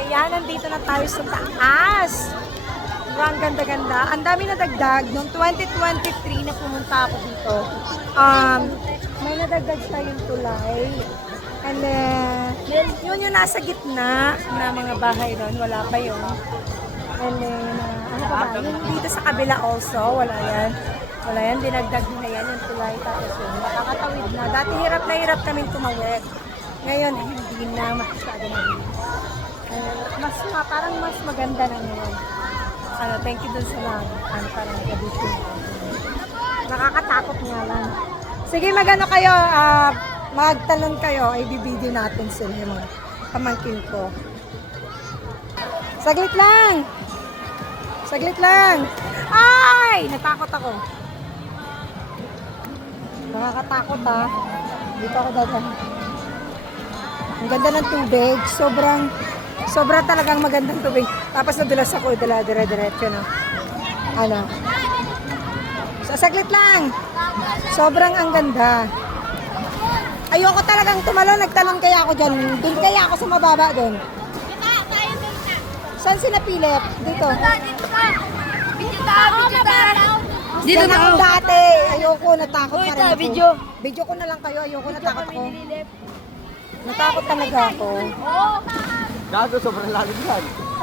Ayan, nandito na tayo sa taas. Ang ganda-ganda. Ang dami na dagdag. Noong 2023 na pumunta ako dito, may nadagdag tayong tulay. And then, yun yung nasa gitna na mga bahay ron. Wala pa yun. And then, ano pa ba? Yung dito sa kabila also, wala yan. Wala yan, dinagdag na yan yung tulay. Tapos yun, makakatawid na. Dati hirap na hirap kami tumawid. Ngayon, hindi na masyado na rin. Parang mas maganda na ngayon. Thank you dun sa parang tradition. Nakakatakot nga lang. Sige, magano kayo, magtalon kayo, i-video natin sila yung mga pamangkin ko. Saglit lang! Saglit lang! Ay! Natakot ako. Nakakatakot ha. Dito ako dadaan. Ang ganda ng tubig. Sobrang talagang magandang tubig. Tapos nadulas ako, dire-diretso na. So, saglit lang. Sobrang ang ganda. Ayoko talagang tumalon. Nagtalon kaya ako dyan. Doon kaya ako sa mababa doon. Saan sinapilip? Dito. Dito na ako dati. Ayoko, natakot pa rin ako. Video ko na lang kayo. Ayoko, natakot ako. Natakot talaga ako. Gago, sobrang lalim yan.